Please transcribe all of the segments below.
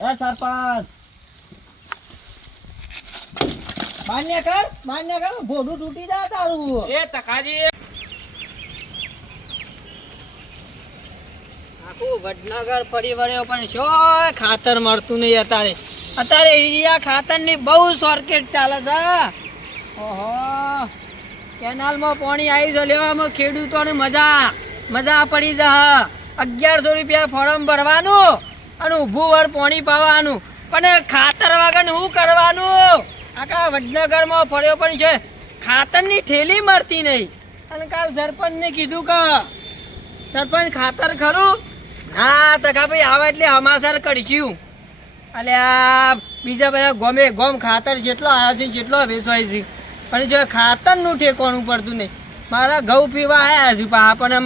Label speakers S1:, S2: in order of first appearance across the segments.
S1: એ સરપંચ. માન્ય કર માન્ય કર, ભોડું તૂટી જાય તારું.
S2: એ તકાજી
S1: વડનગર ફરી વળ્યો પણ શો ખાતર મળતું નહીં અત્યારે. અત્યારે યુરિયા ખાતરની બહુ શોર્કેટ ચાલે છે. ઓહો. કેનાલમાં પાણી આવી છે, લેવામાં ખેડૂતોને મજા મજા પડી જા અગિયારસો રૂપિયા ફોર્મ ભરવાનું. અને ઊભું વર પાણી પાવાનું. પણ ખાતર વગર શું કરવાનું? આખા વડનગરમાં ફર્યો પણ છે. ખાતરની ઠેલી મળતી નહીં. અને કાલ સરપંચને કીધું કે, સરપંચ, ખાતર ખરું? ના તકા ભાઈ, આવે એટલે હમાસર કરશું. અલે આ બીજા બધા ગોમે ગોમ ખાતર જેટલો આવ્યો છે જેટલો વેચવાય છે. પણ જો ખાતરનું ઠેકોણું પડતું નહીં. મારા ઘઉં પીવા આવ્યા છે પણ આપણને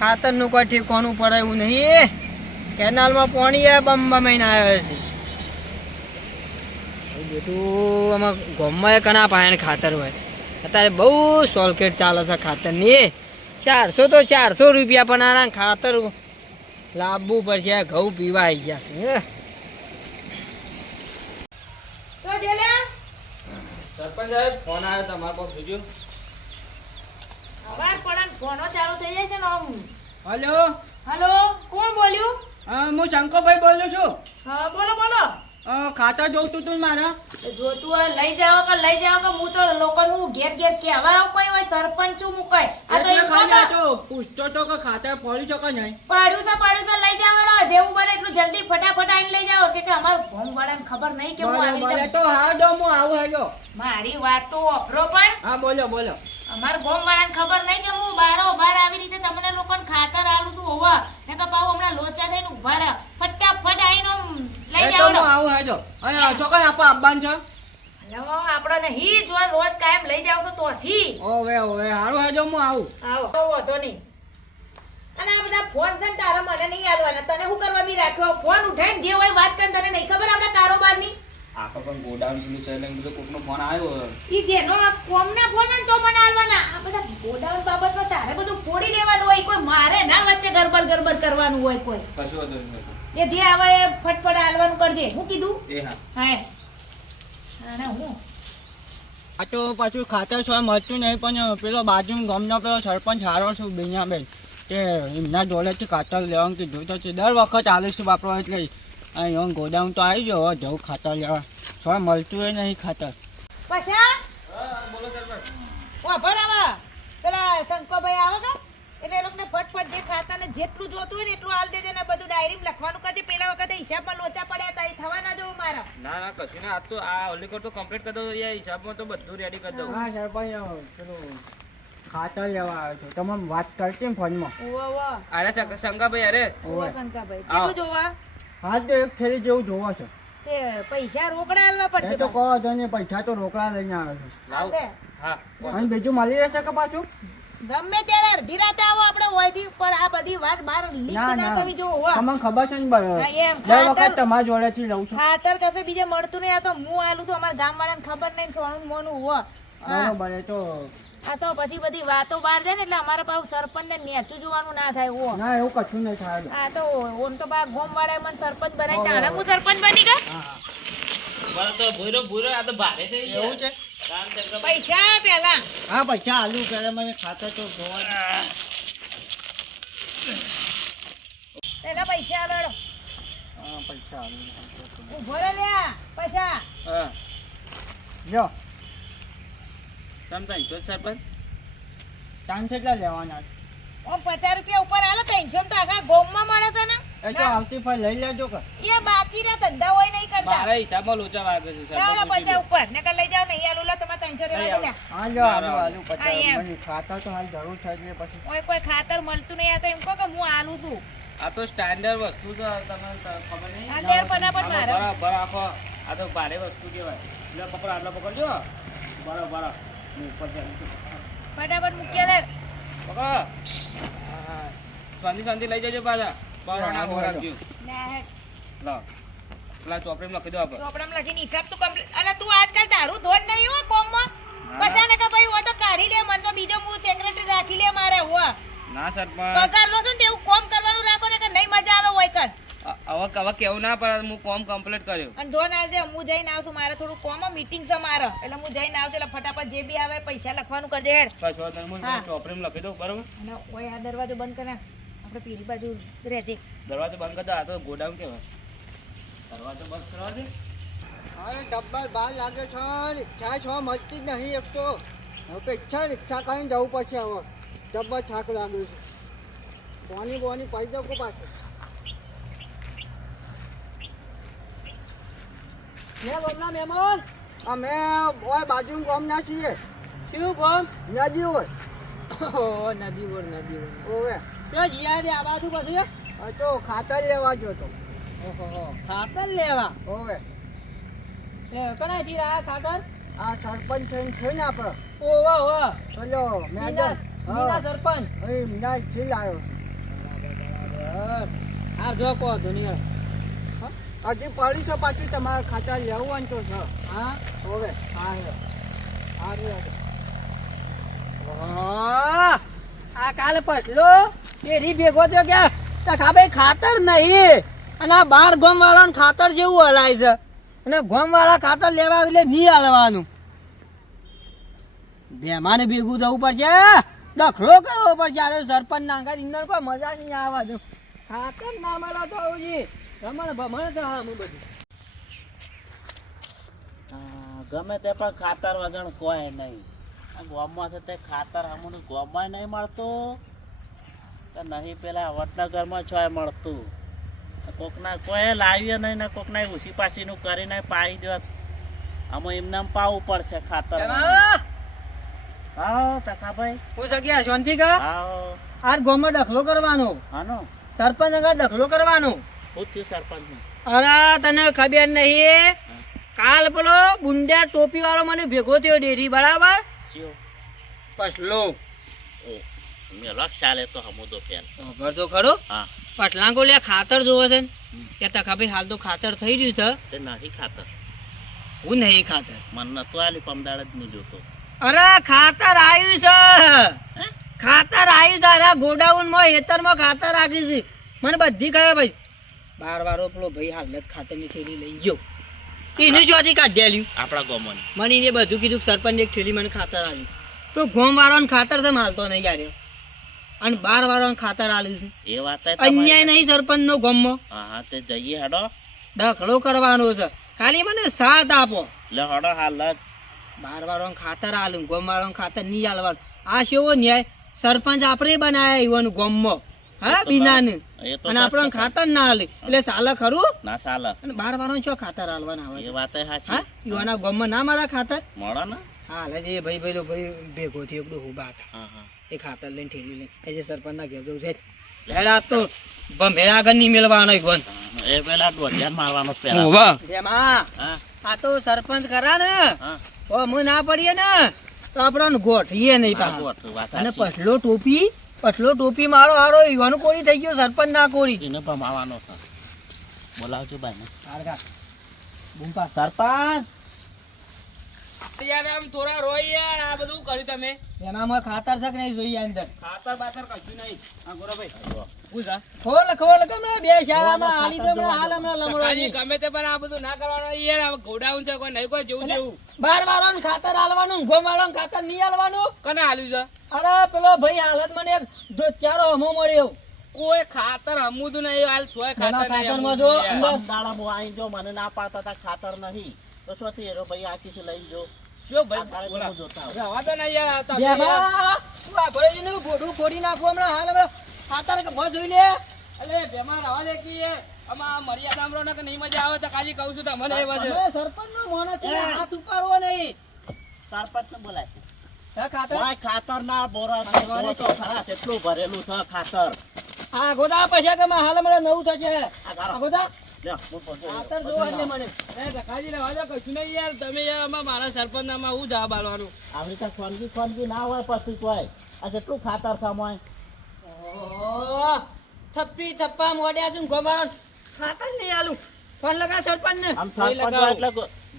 S1: ખાતરનું કોઈ ઠેકોણું પડે એવું નહીં. કેનાલમાં પાણી આવે બમ બમાઈને આવ્યો છે. બેટું આમાં ગોમમાં કના પાયણ ખાતર હોય. અત્યારે બહુ સોલકેટ ચાલે છે ખાતરની. ચારસો તો ચારસો રૂપિયા પણ આના ખાતર લાવવું પડશે આ ઘઉં પીવા આવી ગયા છે.
S2: સરપંચ સાહેબ ફોન આવ્યો તમારો કોક જોજો.
S3: અવાજ પડે ફોનો ચાલુ થઈ જાય છે ને
S1: હલો?
S3: હલો? કોણ બોલ્યું?
S1: હું શંકરભાઈ બોલું છું.
S3: હા બોલો બોલો.
S1: ખાતા જોતું તું મારા?
S3: જોતું હોય લઈ જાવ કે લઈ જાવ કે હું તો લોકો હું ઘેર ઘેર કે આવા કોઈ હોય સરપંચ છું હું કોઈ. આ તો કહો
S1: તો પૂછતો તો કે ખાતા પડ્યું છે કે નહીં.
S3: પાડ્યું છે પાડ્યું છે લઈ જાઓ જેવું બને એટલું જલ્દી ફટાફટ આવીને લઈ જાઓ. કે કે અમારું ફોર્મ વાળાને ખબર નહીં કે હું આવી રીતે
S1: તો હા જો હું આવું હેજો
S3: મારી વાત તો અપરો પણ.
S1: હા બોલો બોલો.
S3: અમારા ગોમ વાળાને ખબર નહીં કે હું બારો બાર આવી રીતે તમને લોકોને ખાતર આલું છું હોવા. ને કે પાવ હમણાં લોચા થઈને ઊભા રહ્યા ફટાફટ આવીને લઈ
S1: જાવ તો હું આવું હેજો અને છોકરા આપો આબાન છે.
S3: હલો આપણે નહીં જો રોજ કાયમ લઈ જાવ છો તોથી.
S1: ઓવે ઓવે. હારું હેજો હું આવું.
S3: આવો તો વાંધો નહીં. અને આ બધા ફોન છે ને તારા મને નહીં આલવાના. તને શું કરવા બી રાખ્યો? ફોન ઉઠાઈને જે હોય વાત કરીને તને નહીં ખબર આપણા કારોબારની?
S2: આખો પણ ગોડાઉન પેલું છે એટલે બધો કોકનો ફોન આવ્યો
S3: ઈ જેનો કોમના ફોન હોય ને તો મને આલવાના. આ બધા ગોડાઉન બાબતમાં તારે બધું ફોડી લેવાનું હોય કોઈ મારે ના વચ્ચે ગરબર ગરબર કરવાનું હોય કોઈ.
S2: કશું હતું
S3: એ જે આવે એ ફટફટ આલવાનું કરજે. હું કીધું?
S2: એ હા.
S3: હા ના હું.
S1: આ તો પાછું ખાતર સોય મળતું નહીં પણ પેલો બાજુ ગામનો પેલો સરપંચ હારો છું બેન કે એમના જોડેથી ખાતર લેવાનું કીધું. તો છે દર વખત આવીશું વાપરો એટલે અહીં ગોડાઉન તો આવી જાઓ જવું ખાતર લેવા. સોય મળતું હોય નહીં ખાતર.
S3: પછા?
S2: હા, બોલો સરપંચ
S3: આવા. પેલા શંકરભાઈ આવે કે એટલે એ લોકોને ફટફટ જે ખાતાને જેટલું જોતું હોય ને એટલું હાલ દેજે ને બધું ડાયરીમાં લખવાનું. કરજે પેલા વખતે હિસાબમાં લોચા પડ્યા હતા એ થવા ના જોવું મારા.
S2: ના ના કશું ના. આ તો આ ઓલી કર તો કમ્પ્લીટ કરી દઉં યાર હિસાબમાં તો બધું રેડી કરી દઉં.
S1: હા સરપંચ પેલું ખાતર લેવા આવ્યો છું. તમે વાત કરતી ફોનમાં.
S3: ઓવા
S2: અરે શંક- શંકાભાઈ અરે.
S3: ઓવા.
S2: શંકાભાઈ.
S3: કેટલું જોવા?
S1: હા તો એક થેલી જેવું જોવો છે.
S3: તે પૈસા રોકડા હાલવા
S1: એ
S3: પડશે
S1: તો કહો છો ને પૈસા તો રોકડા લઈને આવે છે.
S2: લાવ. હા
S1: અને બીજું મળી રહેશે કે પાછું?
S3: ગમે ત્યારે અડધી રાતે આવો આપણે હોયથી પણ આ બધી વાત બહાર લીક
S1: ના
S3: ના. જો હોવા.
S1: તમને ખબર છે ને બ-
S3: હા, એમ.
S1: વખત
S3: ખાતર-
S1: તમારા જોડેથી લઉં છું.
S3: ખાતર કશે બીજે મળતું નહીં આ તો હું આલું છું અમારા ગામ વાળાને ખબર નહીં સોનું મોનું હા.
S1: બરોબર એ તો.
S3: આ તો પછી બધી વાતો બહાર જાય ને એટલે અમારા પાસે સરપંચ ને નેચું જોવાનું ના થાય ઓ.
S1: ના એવું કશું નહીં થાય.
S3: આ તો ઓમ તો બા ગોમ વાળા મને સરપંચ બનાવી તાણે હું સરપંચ બની ગયો?
S2: બરો તો ભૂરો ભૂરો આ તો ભારે છે
S1: એવું છે?
S3: પૈસા પેલા.
S1: હા પૈસા આલુ ત્યારે મને ખાતા તો જોવા
S3: પેલા પૈસા આલો
S1: હા પૈસા આલુ.
S3: ઊભો રે લ્યા પૈસા.
S2: હા.
S1: જો
S2: સમ છો સરપંચ?
S1: ટાઈમ કેટલા લેવાના
S3: ઓ પચાસ રૂપિયા ઉપર આલો ત્રણસો તો આખા ગોમમાં મળે છે ને?
S1: એ તો આવતી ફાઈ લઈ લેજો કે.
S3: એ બાકી ના ધંધા હોય નહીં કરતા.
S2: મારા હિસાબમાં લોચા વાગે છે સાહેબ
S3: પચાસ ઉપર નકર લઈ જાવ નહીં આલુ લો તમારે ત્રણસો રૂપિયા લે
S1: હા જો આલુ આલુ પચાસ મને ખાતર તો હાલ જરૂર છે એટલે પછી.
S3: ઓય કોઈ ખાતર મળતું નહીં આ તો એમ કહો કે હું આલું છું.
S2: આ તો સ્ટાન્ડર્ડ વસ્તુ છે તમને ખબર નહીં?
S3: આ દેર ફટાફટ મારો.
S2: બરાબર આખો આ તો ભારે વસ્તુ કહેવાય. લે પકડ આટલા પકડજો. બરાબર બરાબર.
S3: ફટાફટ મૂકી લે.
S2: પકડો. શાંતિ શાંતિ લઈ જજો પાછા. ના રાખજો
S3: ના
S2: લો. પેલા ચોપડીમાં લખી દો આપણે.
S3: ચોપડામાં લખીને હિસાબ તું કમ્પ્લીટ અને તું આજકાલ તારું ધોન નહીં હો કોમમાં?
S2: ના.
S3: પૈસા ને. કે ભાઈ હો તો કાઢી લે મને તો બીજો હું સેક્રેટરી રાખી લે મારે હો
S2: ના સરપંચ.
S3: પગાર નો છે ને તેવું કોમ કરવાનું રાખો ને કે નહીં મજા આવે હોય કર.
S2: હવે હવે કેવું ના પડે હું કોમ કમ્પ્લીટ કર્યો.
S3: અને જો ના આવજે હું જઈને આવશું મારે થોડું કોમ મીટિંગ છે મારે. એટલે હું જઈને આવજો એટલે ફટાફટ જે બી આવે પૈસા લખવાનું કરજે હેડ.
S2: બસ તને હું. ચોપડીમાં લખી દઉં બરાબર?
S3: અને ઓય આ દરવાજો બંધ કરે આપણે પેલી બાજુ રહેજે.
S2: દરવાજો બંધ કરતા આ તો ગોડાઉન કેવાય દરવાજો બંધ કરવા દે.
S1: અરે ડબ્બલ બાર લાગે છે. રિક્ષા છો મળતી જ નહીં એક તો. હવે રિક્ષા રિક્ષા કરીને જવું પડશે હવે. ડબ્બલ થાક લાગે છે. બોની બોની પૈસા કો પાછું. મે ગોમના મહેમાન. અમે ઓય બાજુ ગોમના છીએ. શું ગોમ? નદી હોય ઓ નદી ઓર નદી ઓર. ઓવે. તો જીયા દે આ બાજુ પછી. તો ખાતર લેવા જો તો. ઓહો ખાતર લેવા? ઓવે. એ કના થી ખાતર? આ સરપંચ છે છે ને આપણો ઓહો ઓહો ચલો મેડમ. મીના સરપંચ. એ મીના છે લાયો આ જો કો દુનિયા હજી પડી છો પાછું તમારા ખાતા લેવું તો છે. હા? હવે હા આ કાલે પટલો? કેરી ભેગો થયો કે? ખાબે ખાતર નહીં. અને આ બાર ગોમ વાળાનું ખાતર જેવું હલાય છે. અને ગોમ વાળા ખાતર લેવા એટલે નહીં હાલવાનું. બેમાને ભેગું થવું પડશે. દખલો કરવો પડશે. અરે સરપંચ નાખા ઇન્દર પર મજા નહીં આવવા દો ખાતર ના મળે તો આવજી
S4: ગમે તે પણ ખાતર વગર કોઈ નહીં. ગોમમાં ગામમાં છે તે ખાતર અમને ગોમમાં નહીં મળતું. તો નહીં પેલા વડનગરમાં છોય મળતું. કોકના કોઈ લાવીએ નહીં ને કોકના ઉસી પાસીનું કરીને પાઈ દો. આમાં એમને એમ પાવું પડશે ખાતર હા! ટકાભાઈ
S1: હું જગ્યા શાંતિ કા
S4: આવો
S1: આજ ગોમાં દખલો કરવાનો.
S4: હાનો
S1: સરપંચ આગળ દખલો કરવાનો. અરે તને ખબર નહીં કાલ પેલો બુંડા ટોપી વાળો મને ભેગો થયો ડેરી બરાબર? પછલો
S4: એ તો હમુદો ફેર.
S1: ખબર તો ખરો? પટલાંગો લે ખાતર જોવે છે કે તકા ભાઈ હાલ તો ખાતર થઈ રહ્યું છે.
S4: તે નહીં ખાતર.
S1: હું નહીં ખાતર?
S4: મન નતું આલી જ નહીં જોતો.
S1: અરે ખાતર આવ્યું છે. ખાતર આવ્યું તારા ગોડાઉનમાં હેતરમાં ખાતર આવ્યું છે. મને બધી ખબર ભાઈ બાર વારો પેલો ભાઈ હાલ જ ખાતરની થેલી લઈ ગયો. એનું ચોથી કાઢ્યા લ્યું
S4: આપણા ગામમાં
S1: મને એને બધું કીધું સરપંચ એક થેલી મને ખાતર આલ્યું તો ગોમ વાળાને ખાતર તો હાલતો નહીં યાર અને બાર વાળાને ખાતર આલ્યું છે.
S4: એ વાત
S1: અન્યાય નહીં સરપંચ નો ગમમાં.
S4: હા તે જઈએ હેડો.
S1: દખલો કરવાનો છે. ખાલી મને સાથ આપો.
S4: લે હડો હાલ
S1: બાર વાળાને ખાતર આલું ગોમ વાળાને ખાતર નહીં આલવાનું. આ શેવો ન્યાય? સરપંચ આપણે બનાયા એવાનું ગોમમાં. હા બીનાને અને આપણને ખાતર ના આલે એટલે સાલે ખરું?
S4: ના ચાલે
S1: અને બાર વાળાને શું ખાતર આલવાના આવે
S4: એ
S1: છે
S4: વાત
S1: હા? યુવાના ગોમમાં ના મારા ખાતર?
S4: મળો ને?
S1: હા એટલે જે ભાઈ ભાઈ ભાઈ ભેગો થયો એકડું ઊભા હતા.
S4: હા હા.
S1: એ ખાતર લઈને ઠેલી લઈને. એ જે સરપંચના ઘેર જવું છે. હેડા તો ભમેરા આગળ નહીં મેળવાનો ગોન
S4: એ પેલા દોઢિયાન મારવાનો પેલા.
S1: જેમાં
S4: હા.
S1: આ તો સરપંચ ખરા ને? ઓ હું ના પડીએ ને તો આપણને ગોઠીએ નહીં પાછા. અને પછલો ટોપી પછલો ટોપી મારો હારો યુવાનું કોરી થઈ ગયો સરપંચ ના કોરી.
S4: એને ભમાવાનો છે. બોલાવજો ભાઈ
S1: બુમ્પા
S4: સરપંચ!
S2: યાર આમ થોડા રોય યાર આ બધું કર્યું તમે.
S1: એનામાં ખાતર છે કે નહીં જોઈએ અંદર?
S2: ખાતર બાતર કશું નહીં. હા ગોરાભાઈ છે
S1: ખોલ ખોલ બે શાળામાં હાલી દો હાલ હમણાં લમણો
S2: ગમે તે પણ આ બધું ના કરવાનું. યાર આ ગોડાઉન છે કોઈ નહીં કોઈ જેવું જેવું.
S1: બાર વાળાનું ખાતર હાલવાનું ગોમ વાળાનું ખાતર નહીં હાલવાનું.
S2: કને હાલ્યું છે?
S1: અરે પેલો ભાઈ હાલત મને એક હમો મળ્યો.
S2: કોઈ ખાતર હમુદું નહીં હાલ સોય ખાતર નહીં
S1: જો અંદર
S4: દાડા બહુ આઈ જો મને ના પાડતા તા ખાતર નહીં. તો શું એરો ભાઈ આખી લઈ જો.
S2: શું ભાઈ? બોલા
S4: જોતા આવું.
S2: રવા દો ને યાર આ તમે યાર.
S1: બેમા, તું આ ભરેજીનું ગોઢું ફોડી નાખું હમણાં હાલ હમણાં ખાતર કે ભો જોઈ લે.
S2: અલે બેમાર આવા દે કે. આમાં મર્યાદામાં રહો ને કે નહીં મજા આવે તો કાજી કહું છું તમને એ વજે.
S1: સરપંચ નો માણસ છે, હાથ ઉપાડવો નહીં.
S4: સરપંચ ને બોલાય
S1: ખાતર?
S4: ભાઈ ખાતર ના બોરા તો ખરા કેટલું ભરેલું છે ખાતર.
S1: આ ગોદા પૈસા કે માં હાલ મને નવું થશે.
S4: આ
S1: ગોદા. ખાતર જોવા એટલે મને
S2: એ દો કશું નહીં યાર. તમે યાર આમાં મારા સરપંચનામાં હું જવાબ આલવાનું
S4: આવી રીતે ખોનગી ખોનગી ના હોય પછી કોઈ. આ કેટલું ખાતર સમય
S1: થપ્પી થપ્પા મોડ્યા છું ગોમાળો ખાતર નહીં આલું. ફોન લગા સરપંચ ને
S4: આમ સરપંચ એટલે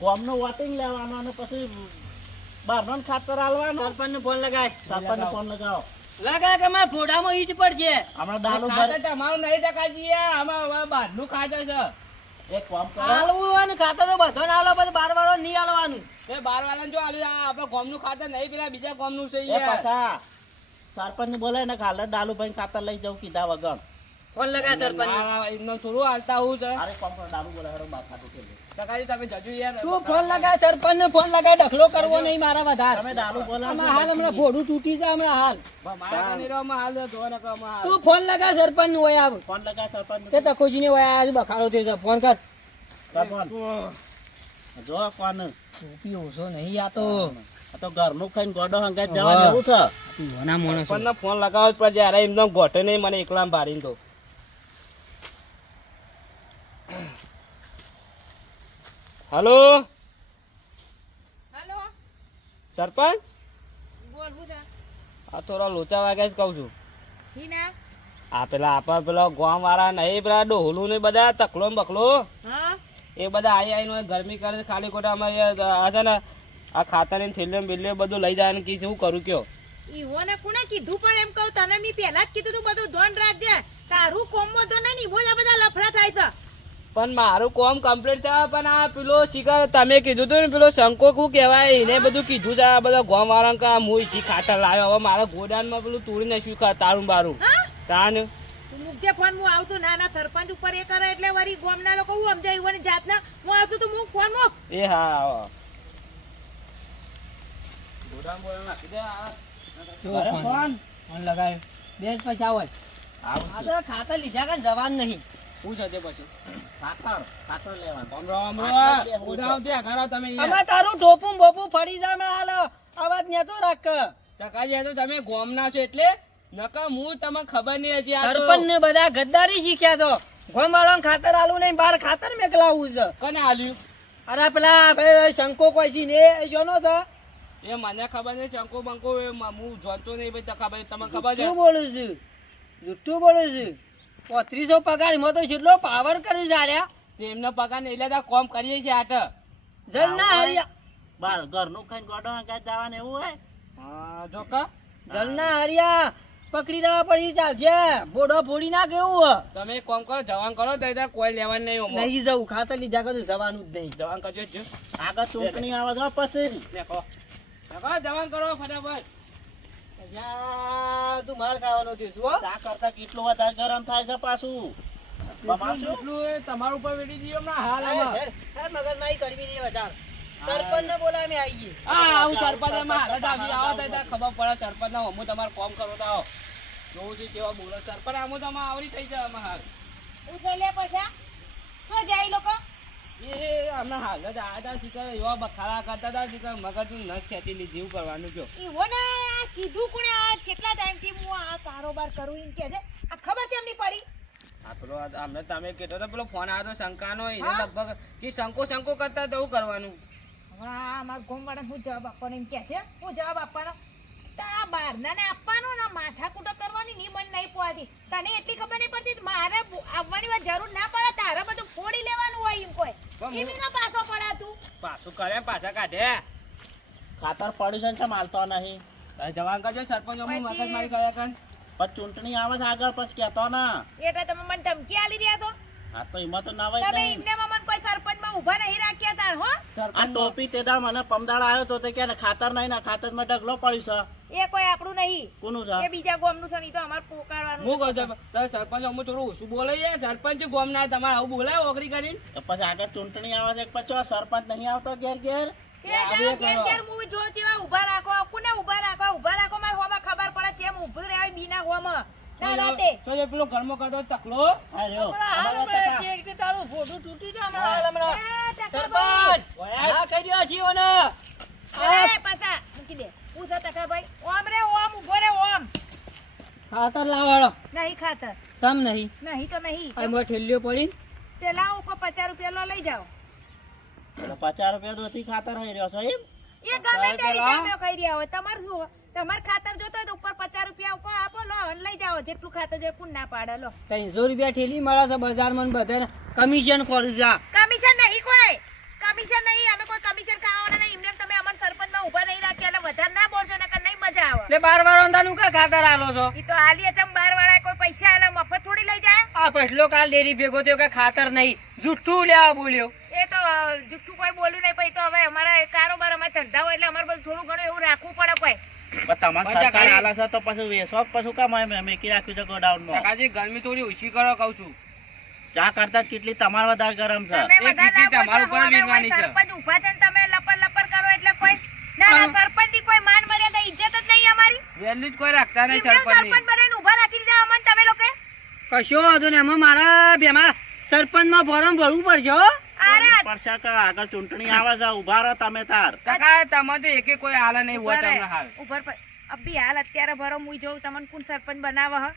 S4: ગોમનું વોટિંગ લેવાનું અને પછી બહારનો ખાતર આલવાનું?
S1: સરપંચ ને ફોન લગાય
S4: સરપંચ ફોન લગાવો.
S1: લગા કે મારા ફોડામાં ઈટ પડશે
S4: હમણાં
S2: તમારું નહીં આમાં બહારનું છે.
S4: એક કામ કરો.
S1: આલવું અને તો બધો ના આલો પછી બાર વાળો નહીં આલવાનું.
S2: એ બાર વાળાને જો આલ્યું આ આપણે ગોમનું ખાતર નહીં પેલા બીજા ગોમનું છે
S4: એ પાછા. સરપંચ બોલે ને કાલે ડાલુ ભાઈ ખાતર લઈ જાઉં કીધા વગર.
S1: ફોન લગા સરપંચ
S2: એમનો થોડું હાલતા હું છે.
S4: અરે કોમ ડાલુ બોલે હેડો બાર ખાતું કે
S2: ટકાજી તમે જજો યાર.
S1: તું ફોન લગા સરપંચ ને ફોન લગા ડખલો કરવો નહીં મારા વધાર.
S4: તમે ડાલુ બોલા
S1: અમે હાલ હમણાં ફોડું તૂટી જાય હમણાં હાલ.
S2: મારા કને રહ્યોમાં હાલ નકર આમાં હાલ.
S1: તું ફોન લગા સરપંચનું હોય આવ.
S4: ફોન લગા સરપંચ
S1: તે તકોજી ને હોય આજ બખાડો છે ફોન કર.
S4: ફોન. જો કોણ.
S1: રૂપી ઓછો નહીં આ તો.
S4: તો ઘરનું ખાઈને ગોડો હંગાત જવા જેવું છે.
S1: તું યોના માણસ.
S2: પણ ફોન લગાવો જ પડશે યાર એમને ગોઠે નહીં મને એકલામ ભારીને તો હલો?
S3: હાલો?
S2: સરપંચ?
S3: બોલ હું
S2: આ થોડા લોચા વાગ્યા જ કહું છું.
S3: હિના?
S2: આ પેલા આપણા પેલા ગામ વાળા નહીં પેલા ડોહલું ને બધા તકલો ને બકલો. એ બધા આઈ આઈને ગરમી કરે ખાલી ખોટા અમે આ છે ને આ ખાતરની છેલ્લે બેલ્લે બધું લઈ જાય ને કી શું કરું કયો?
S3: ઈવોને કોને કીધું પણ એમ કહું તને મેં પહેલા જ કીધું તું બધું ધોન રાખજે. તારું કોમમાં તો નહીં ઈવો જ આ બધા લફડા થાય છે.
S2: પણ મારું કોમ કમ્પ્લીટ થયા પણ આ પેલો શિકાર તમે કીધું તું ને પેલો શંકો કું કહેવાય? એને બધું કીધું છે આ બધા ગોમ વાળા કે હું ઈથી ખાતર લાવ્યો હવે મારા ગોડાનમાં પેલું તોડી નાખ્યું ખા તારું બારું. તાન?
S3: તું મૂકજે ફોન હું આવશું. ના ના સરપંચ ઉપર એ કરે એટલે વળી ગોમના લોકો હું સમજાય ઈવોની જાતના હું આવશું તું મુક ફોન મૂક.
S2: એ હા આવો ગોડામ બોલાવ નાખી દે આ.
S4: અરે ફોન
S1: ફોન લગાવ્યો બે જ પછી આવો આ
S4: આવશે
S1: તો ખાતર લીધા કે જવાન નહીં
S2: શું છે પછી
S4: ખાતર ખાતર લેવાનું
S2: રામ રામ રામ ગોડામ ત્યાં ઘરો તમે ગોમ
S1: ના તારું ટોપું બોપું ફરી જાય હાલ. અવાજ નેતો રાખ.
S2: ટકાજી તો તમે ગોમના છો એટલે નકા હું તમને ખબર નહીં હતી
S1: સરપંચ ને બધા ગદ્દારી શીખ્યા તો ગોમ વાળા ખાતર આલું નહીં બાર ખાતર મેકલાવું છે.
S2: કોને આલ્યું?
S1: અરે પેલા શંકો કોઈ છે ને એ જોનો તો
S2: એ મને ખબર નહીં ચંકો બંકો હું જોતો નહીં ભાઈ ટકા ભાઈ તમને ખબર છે?
S1: જુઠ્ઠું બોલું છું. જુઠ્ઠું બોલું છું. પોત્રીસો પગાર એમાં તો કેટલો પાવર કર્યું જાડ્યા
S2: તે એમનો પગાર નહીં લેતા કોમ કરીએ છીએ આટ
S1: જલ ના હરિયા.
S4: બાર ઘરનું ખાઈને ગોડો હંગાત જવાનું એવું હોય?
S2: હા જો કા.
S1: જલ ના હરિયા. પકડી દેવા પડી ચાલશે બોડો ફોડી ના કેવું
S2: તમે કોમ કરો જવાન કરો તો ત્યાં કોઈ લેવાનું નહીં ઓમો.
S1: નહીં જવું ખાતર લીધા કરું જવાનું જ નહીં.
S2: જવાન કરજો જ
S4: આગળ ચૂંટણી આવે તો પછી.
S2: લેખો. લેખો, જવાન કરો ફટાફટ.
S1: તું માર ખાવાનો થયું છું, હો.
S4: કરતા કેટલું વધારે ગરમ થાય છે પાછું?
S2: જેટલું જેટલું એ તમારા ઉપર વેડી દઈએ હમણાં હાલ આમાં.
S1: હે, હે, કરવી નહીં વધારે. સરપંચને બોલાય અમે આવી ગઈ.
S2: હા સરપંચ એમાં હાલત આવી. આવો તો ખબર પડે સરપંચ ના હું તમારે કોમ કરો તો આવો. જોવું છે કેવા બોલો. સરપંચ આમ તો આવરી થઈ જાય આમાં હાલ.
S3: ઉસે લે પૈસા જાય લોકો?
S2: એ અમે હાલ જ આયા તા શીખર એવા બખાડા કરતા હતા શીખર મગજનું નસ ખેંચી લીધી એવું કરવાનું જો
S3: ઈવોને આ કીધું કોણે? આ કેટલા ટાઈમથી હું આ કારોબાર કરું એમ કે છે? આ ખબર છે એમની પડી?
S2: આ પેલો આ- અમને તમે કીધો હતો પેલો ફોન આવ્યો શંકાનો એને? લગભગ કે શંકો શંકો કરતા તો કરવાનું.
S3: હવે આ મારા ગોમવાળા હું જવાબ આપવાનો એમ કે છે? હું જવાબ આપવાનો? તો આ બહારના ને આપવાનો ના માથા કૂટો કરવાની ની મન નહીં પોવાતી. તને એટલી ખબર નહીં પડતી મારે આવવાની વાત જરૂર ના પડે તારે બધું ફોડી લેવાનું હોય એમ કોઈ.
S2: પણ હું-
S3: પાછો પડે તું.
S2: પાછું કરે પાછા કાઢે.
S4: ખાતર પડ્યું છે ને માલતો નહીં.
S2: તારે જવાન કરજો સરપંચ
S3: હું
S2: મગજ મારી કર્યા કર.
S4: પછી ચૂંટણી આવે છે આગળ પછી કહેતો ના.
S3: એટલે તમે મને ધમકી આલી રહ્યા તો
S4: હા તો એમાં તો ના હોય
S3: તમે એમને મને કોઈ સરપંચમાં ઊભા નહીં રાખ્યા તાર હો?
S4: આ ટોપી તે દાળ મને પમદાળ આવ્યો તો તે કે ખાતર નહીં ના ખાતરમાં ઢગલો પડ્યું છે.
S3: એ કોઈ આપણું નહીં.
S4: કોનું
S3: એ
S4: છે
S3: બીજા ગોમનું છે નહીં તો અમાર પોકાડવાનું
S2: હું કહું છું સરપંચ અમુ થોડું ઓછું બોલે છે સરપંચ ગોમ ના તમારે આવું બોલાય ઓગરી કરીને?
S4: પછી આગળ ચૂંટણી આવે છે પછી આ સરપંચ નહીં આવતો ઘેર ઘેર?
S3: ઊભા જો રાખો કોને ઊભા રાખો? ઊભા રાખો મારે હોમાં ખબર પડે છે એમ રહેવાય બીના હોમાં. ના રાતે.
S2: તો જે પેલો ઘરમાં કરતો તકલો.
S1: તારું ફોટું તૂટી જાય હમણાં. હમણાં. સરપંચ! કરી
S3: અરે પાછા મૂકી દે ટકાભાઈ ઓમ રે ઓમ ઊભો રે ઓમ
S1: ખાતર લાવાળો
S3: નહીં ખાતર.
S1: સમ નહીં?
S3: નહીં તો નહીં.
S1: આ મોં ઠેલ્યો પડી
S3: પેલા ઉપર પચાસ રૂપિયા લો લઈ જાઓ.
S4: પચાસ રૂપિયા દોથી ખાતર હોય રહ્યો છો એમ.
S3: એ ગમે તે રીતે કહી રહ્યા હોય. તમારે શું? તમારે ખાતર જોતો હોય તો ઉપર પચાસ રૂપિયા ઉપર આપો લો અને લઈ જાઓ. જેટલું ખાતર જે કોણ ના પાડે લો.
S1: ત્રણસો રૂપિયા ઠેલી મળે છે બજારમાં ને બધાને. કમિશન ખોરું છે
S3: કમિશન નહીં કોઈ. કમિશન નહીં. અમે કોઈ કમિશન ખાવાના નહીં. એમને તમે અમારા સરપંચમાં ઊભા નહીં રાખ્યા એટલે વધારે ના બોલશો નકર નહીં મજા આવે.
S1: એટલે બાર વાર અંધાનું કા ખાતર આલો છો?
S3: ઈ તો આલી ચમ બાર વાળા કોઈ પૈસા આલે મફત થોડી લઈ જાય?
S1: આ પછલો કાલ ડેરી ભેગો થયો કે ખાતર નહીં જુઠ્ઠું લેવા બોલ્યો.
S3: એ તો જુઠ્ઠું કોઈ બોલ્યું નહીં પછી તો હવે અમારા કારોબાર અમારે ધંધા હોય એટલે અમારે બધું થોડું ઘણું એવું રાખવું પડે કોઈ.
S4: તમારે
S1: પણ
S4: સરકાર
S1: કાંઈ-
S4: આલે છે તો પછી પછી કામ એમ મેકી રાખ્યું છે ગોડાઉનમાં
S2: કાકાજી ગરમી થોડી ઓછી કરો કહું છું.
S4: ચા કરતા કેટલી તમારે વધારે ગરમ છે?
S3: ના
S2: તમારા
S3: બોલશો,
S2: ઉપર
S3: અમે કોઈ
S2: વીજવાની છે.
S3: ઊભા છે ને તમે લપર લપર કરો એટલે કોઈ ના ના સરપંચની કોઈ માન મર્યાદા ઇજ્જત જ નહીં અમારી.
S2: વેલ્યુ જ કોઈ રાખતા નહીં
S3: એમને
S2: સરપંચની.
S3: સરપંચ બનાવીને ઊભા રાખી દીધા અમને તમે લોકો.
S1: કશો વાંધો નહીં એમાં મારા બેમાં સરપંચમાં ફોરમ ભરવું પડશે હો.
S4: પડશે કે આગળ ચૂંટણી આવે છે ઊભા રહો તમે તાર.
S2: કાકા તમે તો એકે કોઈ હાલે નહીં હોય તમને હાલ.
S3: ઉભર પર અભી હાલ અત્યારે ભરો હું જોઉં તમને કોણ સરપંચ બનાવે હ?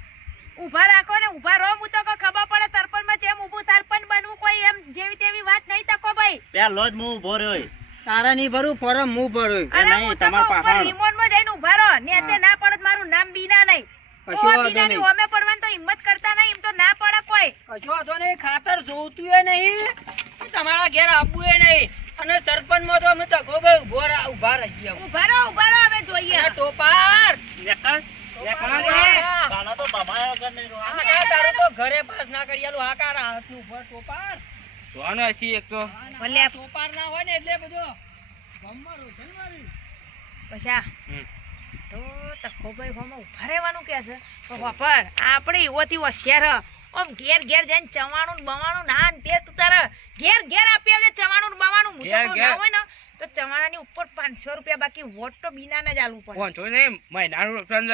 S3: ઊભા રાખો ને ઊભા રહો હું તો ખબર પડે સરપંચમાં જેમ ઊભું સરપંચ બનવું કોઈ એમ જેવી તેવી વાત નહીં તકો ભાઈ.
S4: પેલો જ હું ઊભો રહ્યો
S1: તારા નહીં ભરું ફોરમ હું ભરું.
S3: અરે
S4: નહીં,
S3: હું તો ઉપર રિમોટમાં જઈને ઊભા રહો નેચે ના પડત તો મારું નામ બીના નહીં.
S1: કશો વાંધો નહીં.
S3: ઓમે પડવાની તો હિંમત કરતા નહીં એમ તો ના પડે કોઈ.
S1: કશો વાંધો નહીં ખાતર જોતું એ નહીં તમારા ઘેર આપવું એ નહીં. અને સરપંચમાં તો અમે તો ગોબે ઊભો ઊભા રહીએ
S3: ઊભા રહો ઊભા રહો હવે જોઈએ.
S1: ટોપાર. ઘરે પાસ ના કરી આલું આ કાર હાથનું ઉપર ટોપાર.
S2: જોવાનો હશે એક તો
S3: ભલે
S1: આ ના હોય ને એટલે બધો.
S3: પછા તો ભાઈ હોમાં ઊભા રહેવાનું કે છે તો વાપર આપણે એવોથી હોશિયાર હ. આમ ઘેર ઘેર જઈને ચવાણું ને બવાણું ના ને તે તું તારે ઘેર ઘેર આપી આવજે ચવાણું ને બવાણું. ના હોય ને તો ચવાણાની ઉપર પાંચસો રૂપિયા બાકી વોટ તો બીના ને જ આલવું પડે
S2: પહોંચો નહીં મહિનાનું રેશન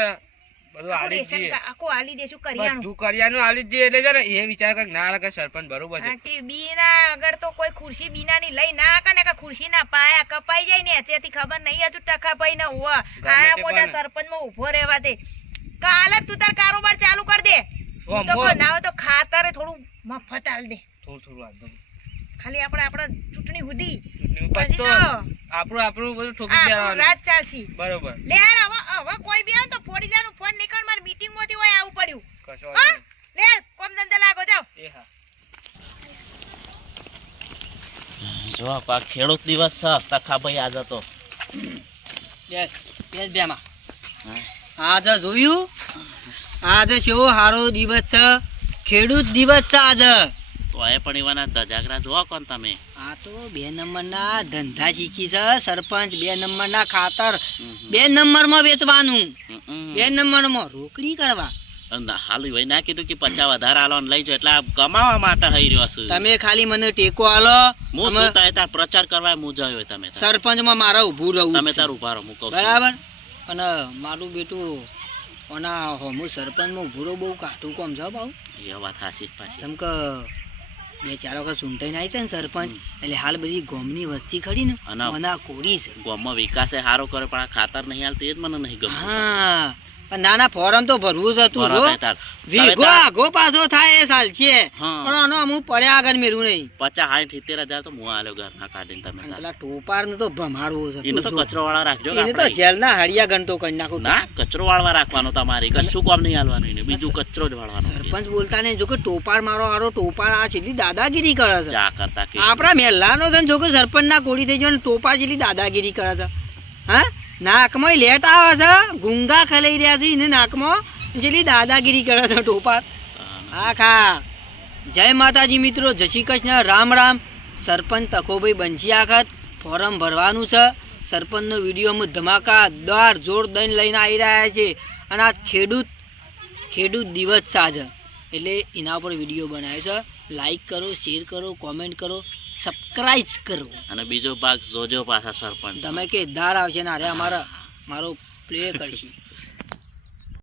S2: બધું આલી જ
S3: રેશન
S2: જઈએ.
S3: કા- આખું આલી દેશું કરિયાણું
S2: બધું કરિયાનું આલી જ એટલે છે ને એ વિચાર કરે ના લાગે સરપંચ બરોબર છે.
S3: આથી બીના આગળ તો કોઈ ખુરશી બીનાની લઈ ના આકે ને કે ખુરશી ના પાયા કપાઈ જાય ને એચેથી ખબર નહીં હજુ ટકા ભાઈ ને હોવા મોટા સરપંચમાં ઊભો રહેવા દે. કાલે જ તું તાર કારોબાર ચાલુ કર દે. તો. ના હોય તો ખાતરે થોડું મફત આલ દે.
S2: થોડું થોડું આલ.
S3: ખાલી આપણે આપણા ચૂંટણી સુધી. પછી
S2: તો આપણું આપણું બધું ઠોકી દેવાનું.
S3: રાત ચાલશી.
S2: બરોબર.
S3: લે યાર હવે હવે કોઈ બી આવે તો ફોડી જાનું ફોન નીકળ માર મીટિંગમાંથી હોય આવું પડ્યું.
S2: કશો
S3: હા લે કોમ ધંધે લાગો
S2: જાવ એ હા.
S4: જો આ ખેડૂત દિવસ છે તખાભાઈ આજે તો.
S1: બેસ બેસ બેમાં.
S4: હા.
S1: આજે જોયું? આજે કેવો સારો દિવસ છે. ખેડૂત દિવસ છે આજે.
S4: તો એ પણ એવાના ધજાગરા જોવા કોણ તમે.
S1: આ તો બે નંબરના ધંધા શીખી છે સરપંચ બે નંબરના ખાતર. બે નંબરમાં વેચવાનું. બે નંબરમાં રોકડી કરવા.
S4: હાલ હોય ના કીધું કે પચાસ વધારે હાલો લઈ જાઓ એટલે કમાવા માટે હઈ રહ્યો છું.
S1: તમે ખાલી મને ટેકો હાલો
S4: હું તાર પ્રચાર કરવા હું જયો તમે સરપંચ
S1: સરપંચમાં મારા ઊભું રહું
S4: તમે. તાર ઊભા રહો મૂકો
S1: બરાબર? અને મારું બેટું ઓના હોમું સરપંચમાં ઊભું રહું બહુ કાઠું કોમ છે બાઉ.
S4: એ વાત જ પાછી.
S1: કે બે ચાર વખત ચૂંટાઈને આવી છે ને સરપંચ. એટલે હાલ બધી ગોમની વસ્તી ખરી ને
S4: અને-
S1: ઓના કોરી છે.
S4: ગોમમાં વિકાસ સારો કરે પણ આ ખાતર નહીં હાલતું એ જ મને નહીં ગમે
S1: હા. નાના ફોરમ તો ભરવું જ
S4: હતું જો
S1: વીઘો આગો પાછો થાય એ સાલ છે. પણ આનો અમુક પડ્યા આગળ મેળવું નહીં.
S4: પચાસ હાઈ સિત્તેર હજાર તો હું આલ્યો ઘરના કાઢીને તમે
S1: પેલા ટોપાર ને તો ભમાડવું છે
S4: એને તો કચરો વાળા રાખજો
S1: એને તો
S4: જેલ
S1: ના હળિયા ગણતો કરી નાખું
S4: ના કચરો વાળવા રાખવાનો તમારે. કશું કામ નહીં હાલવાનું એને. બીજું કચરો જ વાળવાનો
S1: સરપંચ બોલતા નહીં જો કે ટોપાર મારો હારો ટોપાર આ છેલ્લી દાદાગીરી કરે છે.
S4: ચા કરતા
S1: આપણા મહેલાનો છે ને જો કે સરપંચ ના કોડી થઈ ગયો ને ટોપા જેટલી દાદાગીરી કરે છે. હા? નાકમાં લેટ આવે છે. ગુંગા ખલાઈ રહ્યા છે એને નાકમાં. જેટલી દાદાગીરી કરે છે ટોપાર. આખા. જય માતાજી મિત્રો, જય શ્રી કૃષ્ણ. રામ રામ. સરપંચ તકોભાઈ બંશી આખત. ફોરમ ભરવાનું છે. સરપંચનો વીડિયો અમે ધમાકાદાર જોર દઈને લઈને આવી રહ્યા છે અને આ ખેડૂત ખેડૂત દિવસ સાજ એટલે એના ઉપર વીડિયો બનાવ્યો છે. લાઈક કરો શેર કરો કોમેન્ટ કરો સબસ્ક્રાઇબ કરો.
S4: અને બીજો ભાગ જોજો પાછા સરપંચ.
S1: તમે કે દાર આવશે ને અરે અમારા મારો પ્લે કરશે.